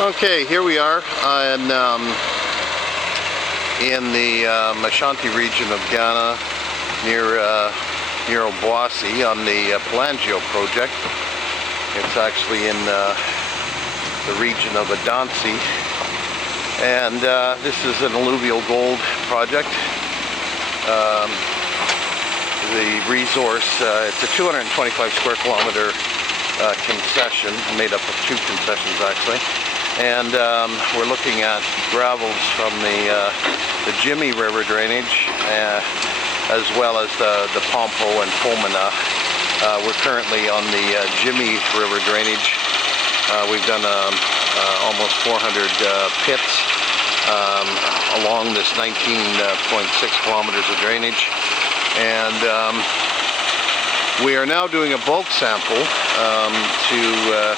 Okay, here we are in the Ashanti region of Ghana, near Obuasi on the Pelangio project. It's actually in the region of Adansi, and this is an alluvial gold project. The resource, it's a 225 square kilometer concession, made up of two concessions actually. And we're looking at gravels from the Jimmy River drainage, as well as the Pompo and Pomona. We're currently on the Jimmy River drainage. We've done almost 400 pits along this 19.6 kilometers of drainage. And we are now doing a bulk sample to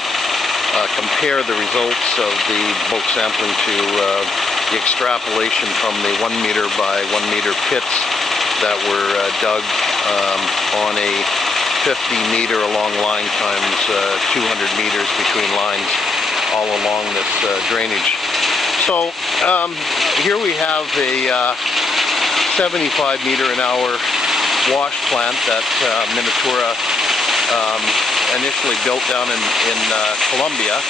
compare the results of the bulk sampling to the extrapolation from the 1 meter by 1 meter pits that were dug on a 50 meter along line times 200 meters between lines all along this drainage. So here we have a 75 meter an hour wash plant that Miniatura initially built down in Colombia.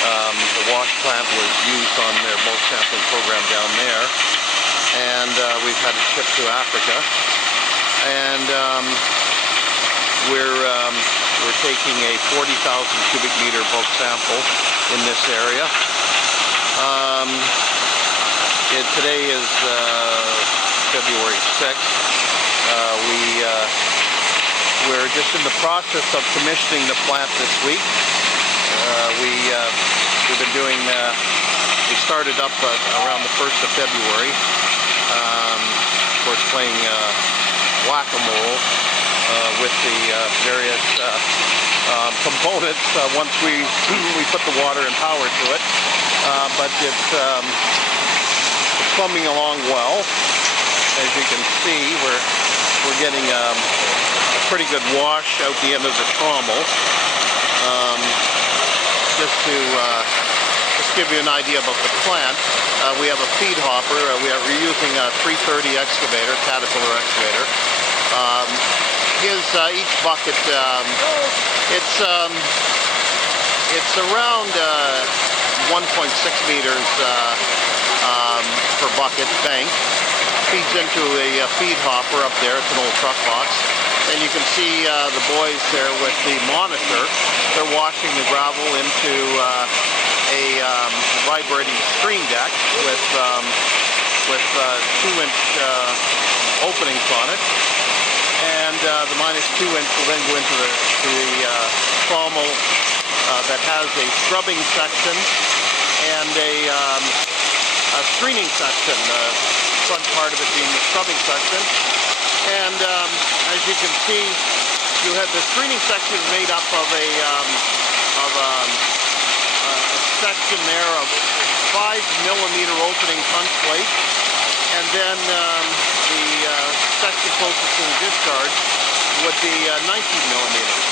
The wash plant was used on their bulk sampling program down there, and we've had it shipped to Africa. And we're taking a 40,000 cubic meter bulk sample in this area. Today is February 6th. We're just in the process of commissioning the plant this week. We've been doing, we started up around the 1st of February, of course playing whack-a-mole with the various components once we put the water and power to it. But it's coming along well. As you can see, we're getting a pretty good wash out the end of the trommel. Just to give you an idea about the plant, we have a feed hopper. We're using a 330 excavator, Caterpillar excavator. Each bucket, it's around 1.6 meters per bucket bank. Feeds into a feed hopper up there. It's an old truck box. And you can see the boys there with the monitor. They're washing the gravel into a vibrating screen deck with 2-inch openings on it. And the -2 inch will then go into the trommel that has a scrubbing section and a screening section. Front part of it being the scrubbing section. And as you can see, you have the screening section made up of a section there of 5 millimeter opening punch plate, and then the section closest to the discharge would be 19 millimeters.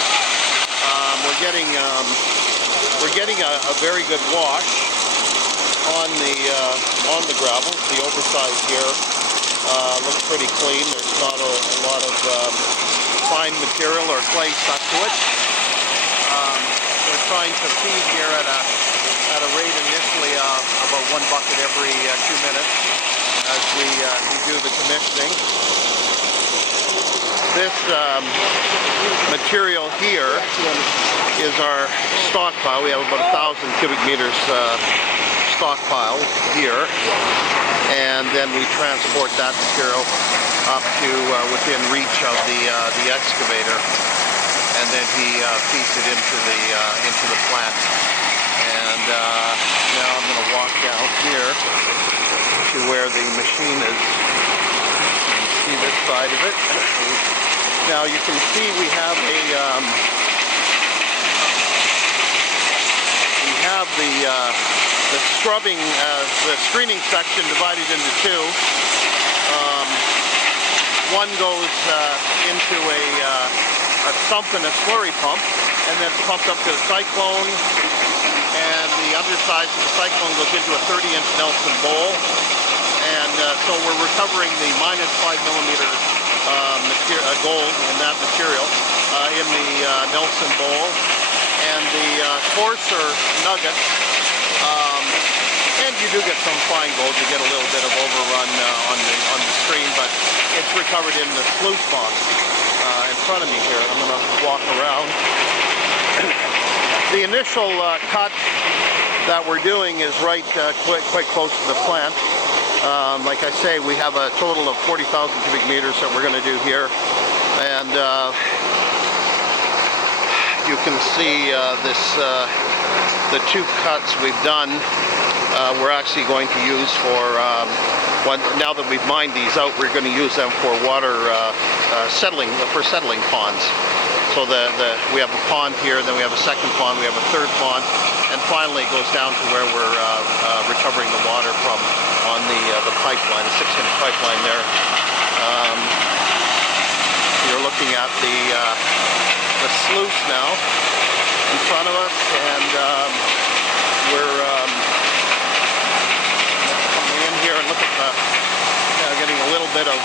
We're getting a very good wash on the gravel. The oversize here looks pretty clean. There's not a lot of fine material or clay stuck to it. We're trying to feed here at a rate initially of about 1 bucket every 2 minutes as we do the commissioning. This material here is our stockpile. We have about 1,000 cubic meters stockpile here, and then we transport that material up to within reach of the excavator, and then he feeds it into the plant. And now I'm going to walk down here to where the machine is. You can see this side of it. Now you can see we have the scrubbing, the screening section divided into two. One goes into a sump and a slurry pump, and then it's pumped up to the cyclone, and the undersides of the cyclone goes into a 30-inch Nelson bowl. And so we're recovering the minus 5 millimeter gold in that material in the Nelson bowl, and the coarser nuggets. And you do get some fine gold. You get a little bit of overrun on the stream, but it's recovered in the sluice box in front of me here. I'm going to walk around. The initial cut that we're doing is right quite close to the plant. Like I say, we have a total of 40,000 cubic meters that we're going to do here, and you can see the two cuts we've done. We're actually going to use for now that we've mined these out, we're going to use them for water settling ponds. So we have a pond here, then we have a second pond, we have a third pond, and finally it goes down to where we're recovering the water from on the pipeline, the 6-inch pipeline there. You're looking at the sluice now in front of us, and we're coming in here and look at getting a little bit of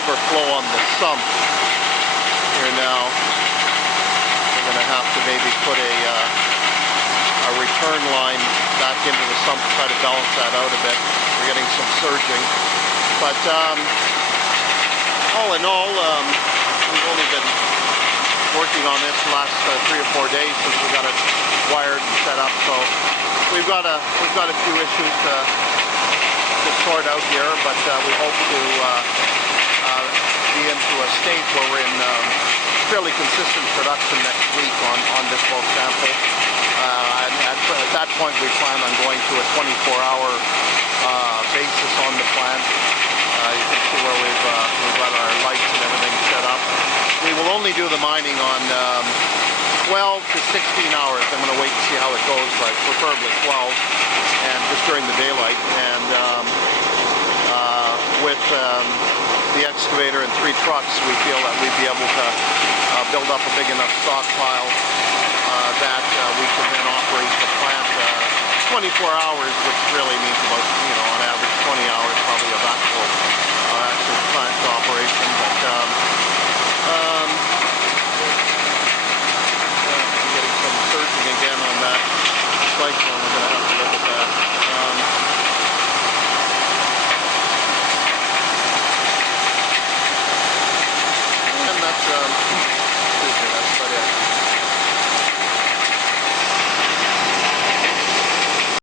overflow on the sump here now. We're going to have to maybe put a return line back into the sump to try to balance that out a bit. We're getting some surging, but all in all, we've only been working on this the last 3 or 4 days since we got it wired and set up. So we've got a few issues to sort out here, but we hope to be into a state where we're in fairly consistent production next week on this bulk sample. And at that point, we plan on going to a 24-hour basis on the plant. You can see where we've got our lights and everything set up. We will only do the mining on 12 to 16 hours. I'm going to wait and see how it goes, but preferably 12, and just during the daylight. And with the excavator and 3 trucks, we feel that we'd be able to build up a big enough stockpile that we can then operate the plant 24 hours, which really means about, on average 20 hours probably of actual plant operation. But